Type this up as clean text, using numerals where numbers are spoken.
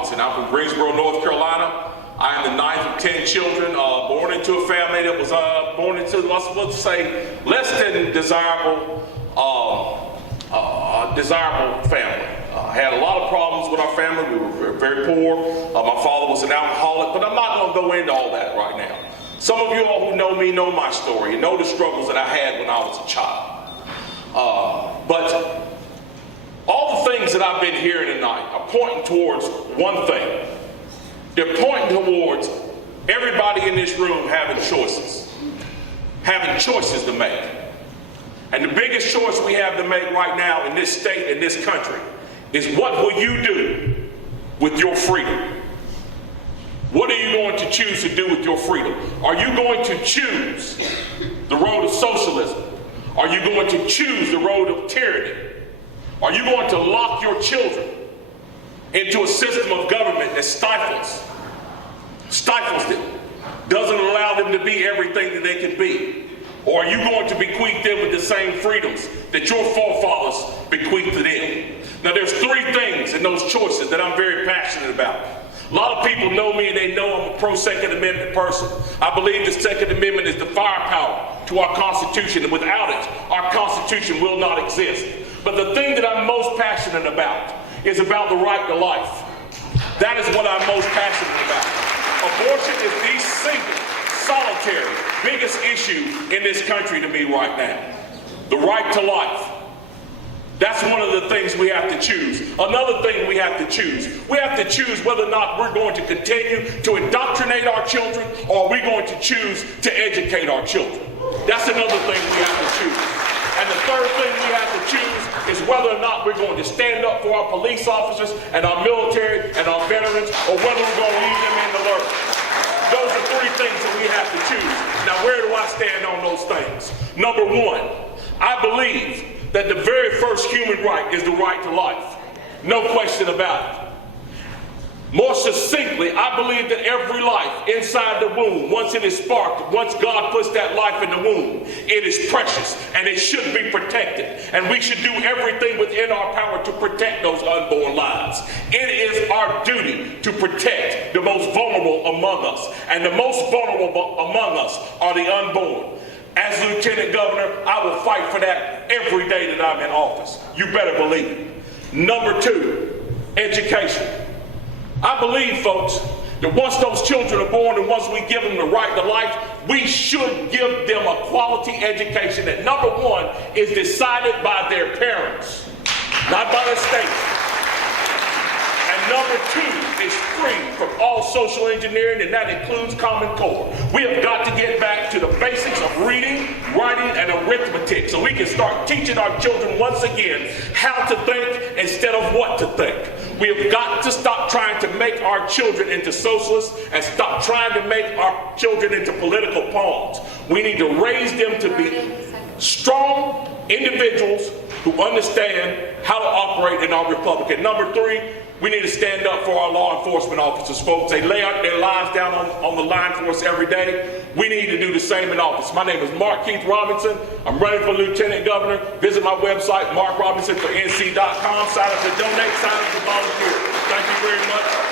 Robinson. I'm from Greensboro, North Carolina. I am the 9th of 10 children, born into a family that was born into, let's say, less than desirable family. I had a lot of problems with our family. We were very poor. My father was an alcoholic, but I'm not going to go into all that right now. Some of you all who know me know my story and know the struggles that I had when I was a child. But all the things that I've been hearing tonight are pointing towards one thing. They're pointing towards everybody in this room having choices to make. And the biggest choice we have to make right now in this state, in this country, is what will you do with your freedom? What are you going to choose to do with your freedom? Are you going to choose the road of socialism? Are you going to choose the road of tyranny? Are you going to lock your children into a system of government that stifles them, doesn't allow them to be everything that they can be? Or are you going to bequeath them with the same freedoms that your forefathers bequeathed to them? Now there's three things in those choices that I'm very passionate about. A lot of people know me and they know I'm a pro-Second Amendment person. I believe the Second Amendment is the firepower to our Constitution, and without it, our Constitution will not exist. But the thing that I'm most passionate about is about the right to life. That is what I'm most passionate about. Abortion is the single, solitary, biggest issue in this country to me right now. The right to life. That's one of the things we have to choose. Another thing we have to choose whether or not we're going to continue to indoctrinate our children, or are we going to choose to educate our children. That's another thing we have to choose. And the third thing we have to choose is whether or not we're going to stand up for our police officers and our military and our veterans, or whether we're going to leave them in the lurch. Those are three things that we have to choose. Now, where do I stand on those things? Number one, I believe that the very first human right is the right to life. No question about it. More succinctly, I believe that every life inside the womb, once it is sparked, once God puts that life in the womb, it is precious and it should be protected. And we should do everything within our power to protect those unborn lives. It is our duty to protect the most vulnerable among us. And the most vulnerable among us are the unborn. As Lieutenant Governor, I will fight for that every day that I'm in office. You better believe it. Number two, education. I believe, folks, that once those children are born and once we give them the right to life, we should give them a quality education that, number one, is decided by their parents, not by the state. And number two is free from all social engineering, and that includes Common Core. We have got to get back to the basics of reading, writing, and arithmetic so we can start teaching our children once again how to think instead of what to think. We have got to stop trying to make our children into socialists and stop trying to make our children into political pawns. We need to raise them to be strong individuals who understand how to operate in our republic. And number three, we need to stand up for our law enforcement officers, folks. They lay out their lives down on the line for us every day. We need to do the same in office. My name is Mark Keith Robinson. I'm running for Lieutenant Governor. Visit my website, markrobinson4nc.com. Sign up to donate, sign up to volunteer. Thank you very much.